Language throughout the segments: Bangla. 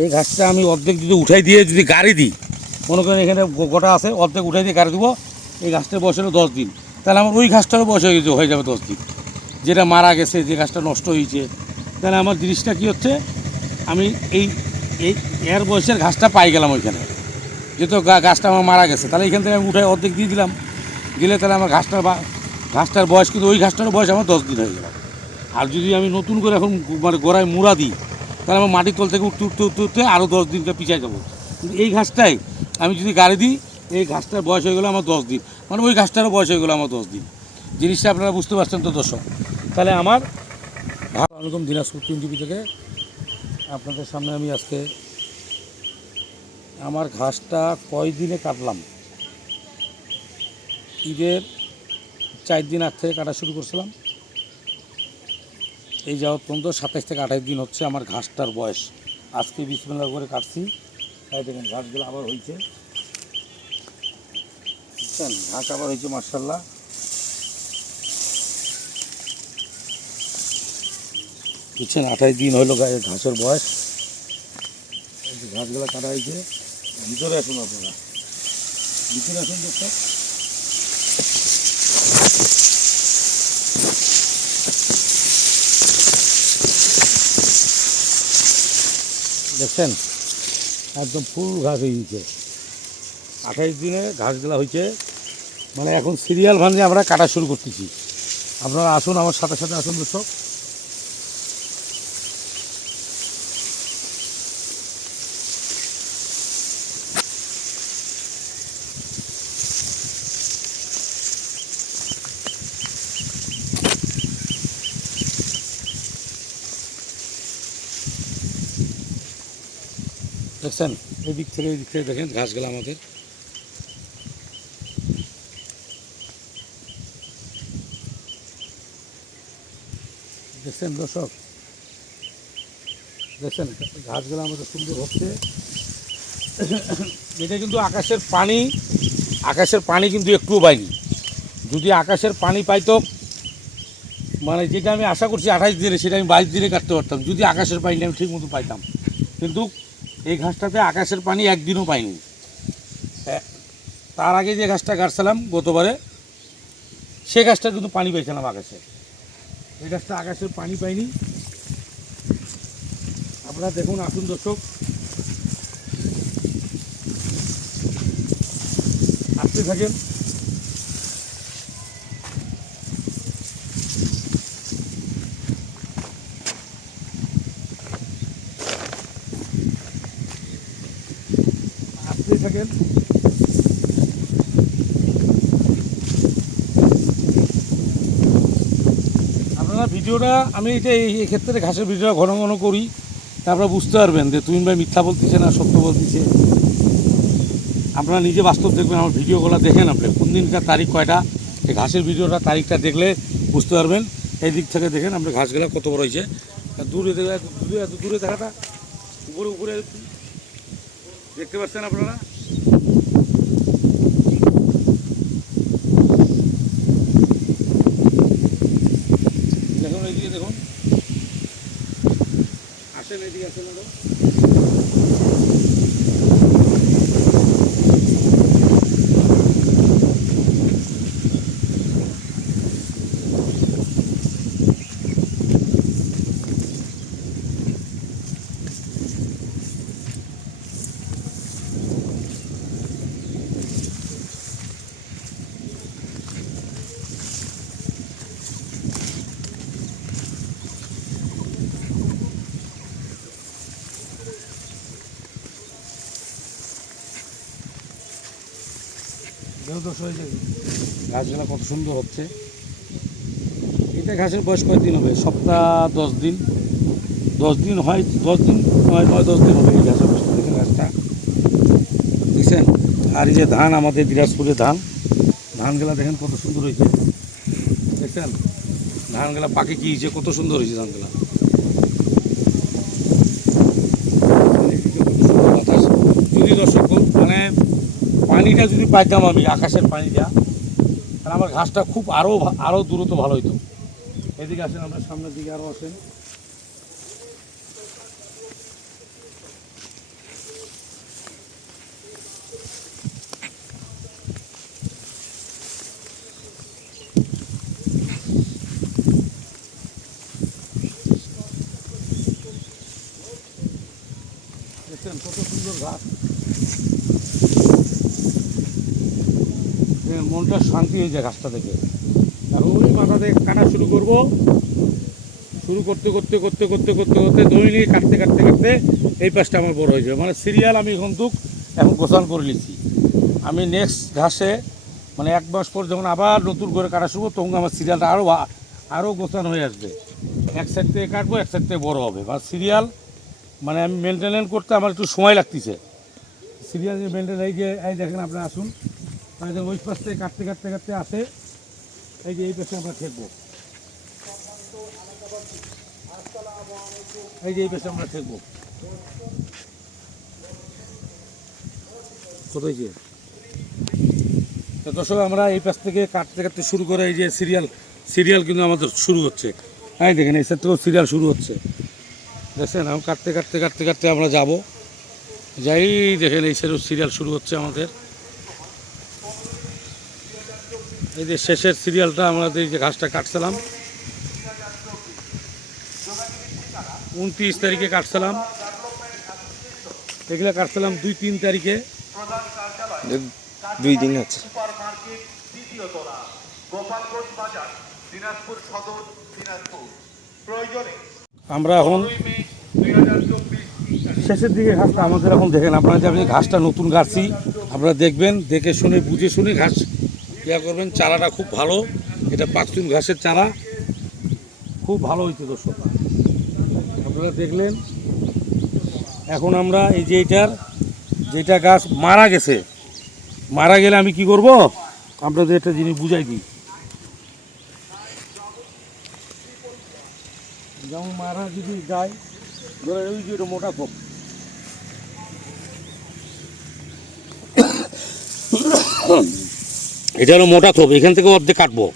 এই ঘাসটা আমি অর্ধেক যদি উঠাই দিয়ে যদি গাড়ি দিই, মনে করেন এখানে গোটা আছে, অর্ধেক উঠাই দিয়ে গাড়ি দেবো, এই গাছটার বয়স হলো 10 দিন, তাহলে আমার ওই ঘাসটারও বয়স হয়ে যাবে 10 দিন, যেটা মারা গেছে, যে গাছটা নষ্ট হয়েছে। তাহলে আমার জিনিসটা কী হচ্ছে, আমি এই এই এর বয়সের ঘাসটা পাই গেলাম ওইখানে, যেহেতু গাছটা আমার মারা গেছে, তাহলে এখান থেকে আমি উঠাই অর্ধেক দিয়ে দিলাম, দিলে তাহলে আমার ঘাসটার বয়স কিন্তু ওই ঘাসটারও বয়স আমার 10 দিন হয়ে গেল। আর যদি আমি নতুন করে এখন মানে গোড়ায় মুড়া দিই, তাহলে আমার মাটির তল থেকে উঠতে উঠতে উঠতে উঠতে আরও 10 দিনটা পিছিয়ে যাবো। কিন্তু এই ঘাসটাই আমি যদি গাড়ি দিই, এই ঘাসটার বয়স হয়ে গেলো আমার 10 দিন, মানে ওই ঘাসটারও বয়স হয়ে গেলো আমার 10 দিন। জিনিসটা আপনারা বুঝতে পারছেন তো দর্শক? তাহলে আমার ভালো আলাইকুম, দিনাজপুর টিভি থেকে আপনাদের সামনে আমি আজকে আমার ঘাসটা কয় দিনে কাটলাম। ঈদের 4 দিন আগ থেকে কাটা শুরু করছিলাম, এই যাওয়ার পর্যন্ত 27 থেকে 28 দিন হচ্ছে আমার ঘাসটার বয়স। আজকে বিসমিল্লাহ করে কাটছি, তাই দেখেন ঘাসগুলো আবার হয়েছে, বুঝছেন? ঘাস আবার হয়েছে মার্শাল্লাহ। বুঝছেন, 28 দিন হইলো ঘাসের বয়স। এই যে ঘাসগুলো কাটা হয়েছে। ভিতরে আসুন আপনারা, ভিতরে আসুন দোস্ত। দেখছেন একদম ফুল ঘাস হয়ে গেছে। 28 দিনে ঘাসগুলা হয়েছে, মানে এখন সিরিয়াল ভাঙে আমরা কাটা শুরু করতেছি। আপনারা আসুন, আমার সাথে সাথে আসুন দর্শক। দেখছেন এই দিক থেকে দেখেন ঘাসগুলো আমাদের। দেখছেন দর্শক, দেখছেন ঘাসগুলো আমাদের সুন্দর হচ্ছে। এটা কিন্তু আকাশের পানি কিন্তু একটুও পাইনি। যদি আকাশের পানি পাইতো, মানে যেটা আমি আশা করছি 28 দিনে, সেটা আমি 22 দিনে কাটতে পারতাম, যদি আকাশের পানিটা আমি ঠিক মতো পাইতাম। কিন্তু এই ঘাসটাতে আকাশের পানি একদিনও পাইনি। তার আগে যে ঘাসটা কাটছিলাম গতবারে, সে গাছটা কিন্তু পানি পাইছিলাম আকাশে। এই গাছটা আকাশের পানি পাইনি। আপনারা দেখুন, আসুন দর্শক, আসতে থাকেন। আসতে থাকেন। আপনারা ভিডিওটা, আমি এটা এই ক্ষেত্রে ঘাসের ভিডিওটা ঘন ঘন করি, তারপরে বুঝতে পারবেন যে তুমি ভাই মিথ্যা বলতেছে না সত্য বলতেছে। আপনারা নিজে বাস্তব দেখবেন, আমার ভিডিওগুলো দেখেন, আপনি কোন দিনকার তারিখ কয়টা, এই ঘাসের ভিডিওটা তারিখটা দেখলে বুঝতে পারবেন। এই দিক থেকে দেখেন আপনার ঘাসগুলো কত বড় হয়েছে। এত দূরে দেখাটা, উপরে দেখতে পাচ্ছেন আপনারা। দেখুন এইদিকে দেখুন, আসেন এইদিকে আসেন আরো। দশ হয়েছে, ঘাসগুলো কত সুন্দর হচ্ছে। এটা ঘাসের বয়স কয়েকদিন হবে, সপ্তাহ 10 দিন, 10 দিন হয়, 10 দিন নয় 10 দিন হবে এই ঘাসের বয়সটা। দেখেন ঘাসটা, দেখছেন। আর এই যে ধান, আমাদের দিনাজপুরের ধানগুলা দেখেন কত সুন্দর হয়েছে, দেখছেন ধানগুলা পাকে কি হয়েছে, কত সুন্দর হয়েছে ধানগুলা। বাতাস যদি দর্শক, মানে পানিটা যদি পাইতাম আমি, আকাশের পানিটা, তাহলে আমার ঘাসটা খুব আরও দ্রুত ভালো হইতো। এদিকে আসেন, আমরা সামনের দিকে আরও আসেন। দেখছেন কত সুন্দর ঘাস, মনটা শান্তি হয়ে যায় ঘাসটা দেখে। আর ওই মাথা থেকে কাটা শুরু করব, শুরু করতে করতে করতে করতে করতে করতে দৈনিক কাটতে কাটতে কাটতে এই পাশটা আমার বড় হয়ে যাবে। মানে সিরিয়াল আমি এখন গোছান করে নিচ্ছি। আমি নেক্সট ঘাসে মানে 1 মাস পর যখন আবার নতুন করে কাটা শুরু তখন আমার সিরিয়ালটা আরও গোছান হয়ে আসবে। এক সাইড থেকে কাটবো, এক সাইড থেকে বড়ো হবে। বা সিরিয়াল মানে আমি মেনটেনেন্স করতে আমার একটু সময় লাগতেছে। সিরিয়াল যে মেনটেন এই দেখেন আপনারা আসুন, ওই পাশ থেকে কাটতে কাটতে কাটতে আসে, এই যে এই পাশে আমরা ঠেকবো, এই যে এই পাশে আমরা ঠেকবো কোথায় যে। তো দর্শক আমরা এই পাশ থেকে কাটতে কাটতে শুরু করে এই যে সিরিয়াল কিন্তু আমাদের শুরু হচ্ছে। হ্যাঁ দেখেন এই সাইড থেকেও সিরিয়াল শুরু হচ্ছে, দেখছেন। আমি কাটতে কাটতে কাটতে কাটতে আমরা যাব, যাই দেখেন এই সাইডেও সিরিয়াল শুরু হচ্ছে আমাদের। এই যে শেষের সিরিয়ালটা আমাদের এই যে ঘাসটা কাটছিলাম 29 তারিখে কাটছিলাম, এগুলো কাটছিলাম 2-3 তারিখে, 2 দিন আছে। আমরা এখন শেষের দিকে ঘাসটা আমাদের এখন দেখেন আপনারা যে আপনি ঘাসটা নতুন গাছছি, আপনারা দেখবেন, দেখে শুনে বুঝে শুনে ঘাস ইয়া করবেন। চারাটা খুব ভালো, এটা পাকচুন ঘাসের চারা, খুব ভালো হয়েছে দর্শক, আপনারা দেখলেন। এখন আমরা এই যে যেটা গাছ মারা গেলে আমি কি করব আপনাদের একটা জিনিস বুঝাই দিই। যেমন মারা যদি যায়, ধরে ওই যে এটা মোটা থোপ, এটা হলো মোটা থোপ, এখান থেকে অর্ধেক কাটবো,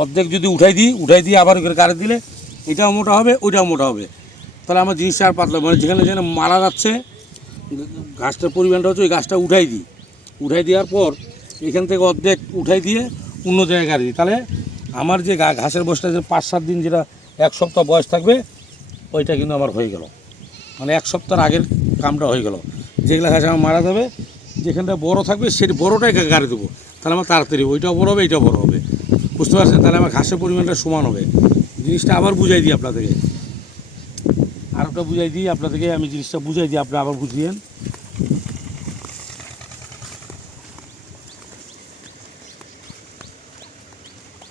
অর্ধেক যদি উঠাই দিই আবার ওখানে কাটে দিলে এটাও মোটা হবে, ওইটাও মোটা হবে, তাহলে আমার জিনিসটা আর পাতলা। মানে যেখানে যেখানে মারা যাচ্ছে ঘাসটার পরিমাণটা হচ্ছে, ওই গাছটা উঠাই দেওয়ার পর এখান থেকে অর্ধেক উঠাই দিয়ে অন্য জায়গায় কাটি দিই, তাহলে আমার যে ঘাসের বয়সটা যে 5-7 দিন, যেটা 1 সপ্তাহ বয়স থাকবে, ওইটা কিন্তু আমার হয়ে গেল। মানে 1 সপ্তাহের আগের কামটা হয়ে গেল। যেগুলো ঘাস আমার মারা যাবে, যেখানটা বড় থাকবে সেই বড়োটাই গাড়ি দেবো, তাহলে আমার তাড়াতাড়ি ওইটাও বড় হবে, এইটাও বড় হবে, বুঝতে পারছেন। তাহলে আমার ঘাসের পরিমাণটা সমান হবে। জিনিসটা আবার বুঝাই দিই আপনাদেরকে, আরেকটা বুঝাই দিই আপনাদেরকে, আমি জিনিসটা বুঝাই দিই, আপনি আবার বুঝিয়েন।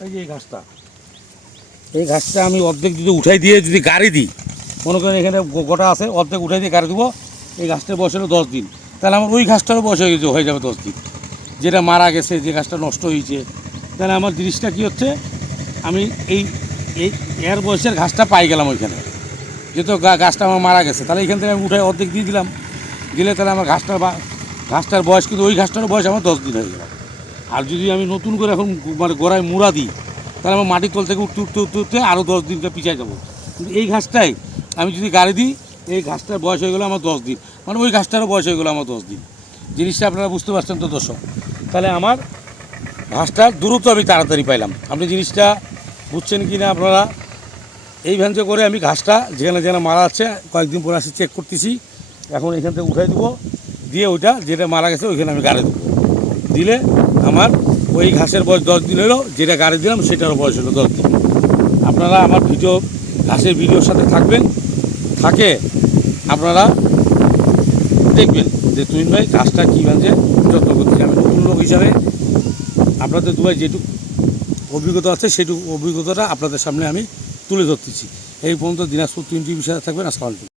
এই যে এই ঘাসটা আমি অর্ধেক যদি উঠাই দিয়ে যদি গাড়ি দিই, মনে করেন এখানে গোটা আছে, অর্ধেক উঠাই দিয়ে গাড়ি দেবো, এই গাছটার বয়স হলো 10 দিন, তাহলে আমার ওই ঘাসটারও বয়স হয়ে যাবে 10 দিন, যেটা মারা গেছে, যে গাছটা নষ্ট হয়েছে। তাহলে আমার জিনিসটা কী হচ্ছে, আমি এই এর বয়সের ঘাসটা পাই গেলাম ওইখানে, যেহেতু গাছটা আমার মারা গেছে, তাহলে এখান থেকে আমি উঠাই অর্ধেক দিয়ে দিলাম, তাহলে আমার ঘাসটার বয়স কিন্তু ওই ঘাসটারও বয়স আমার 10 দিন হয়ে গেল। আর যদি আমি নতুন করে এখন মানে গোড়ায় মুড়া দিই, তাহলে আমার মাটির তল থেকে উঠতে আরও 10 দিনটা পিছিয়ে যাবো। কিন্তু এই ঘাসটাই আমি যদি গাড়ি দিই, এই ঘাসটার বয়স হয়ে গেলো আমার 10 দিন, মানে ওই ঘাসটারও বয়স হয়ে গেলো আমার 10 দিন। জিনিসটা আপনারা বুঝতে পারছেন তো দর্শক? তাহলে আমার ঘাসটা দ্রুত আমি তাড়াতাড়ি পাইলাম। আপনি জিনিসটা বুঝছেন কি না আপনারা? এই ভ্যানচে করে আমি ঘাসটা যেখানে যেখানে মারা আছে কয়েকদিন পরে আসি চেক করতেছি, এখন এখান থেকে উঠাই দেবো, দিয়ে ওইটা যেটা মারা গেছে ওইখানে আমি গাড়ি দেবো, দিলে আমার ওই ঘাসের বয়স 10 দিন হলো, যেটা গাড়ি দিলাম সেটারও বয়স হলো 10 দিন। আপনারা আমার ঘাসের ভিডিওর সাথে থাকে আপনারা দেখবেন যে তুমিন ভাই ঘাসটা কীভাবে যত্ন করতেছি। আমি নতুন লোক হিসাবে আপনাদের দুবাই যেটুকু অভিজ্ঞতা আছে সেটুকু অভিজ্ঞতাটা আপনাদের সামনে আমি তুলে ধরতেছি। এই পর্যন্ত দিনাজপুর 20 সাথে থাকবেন। আসসালামু আলাইকুম।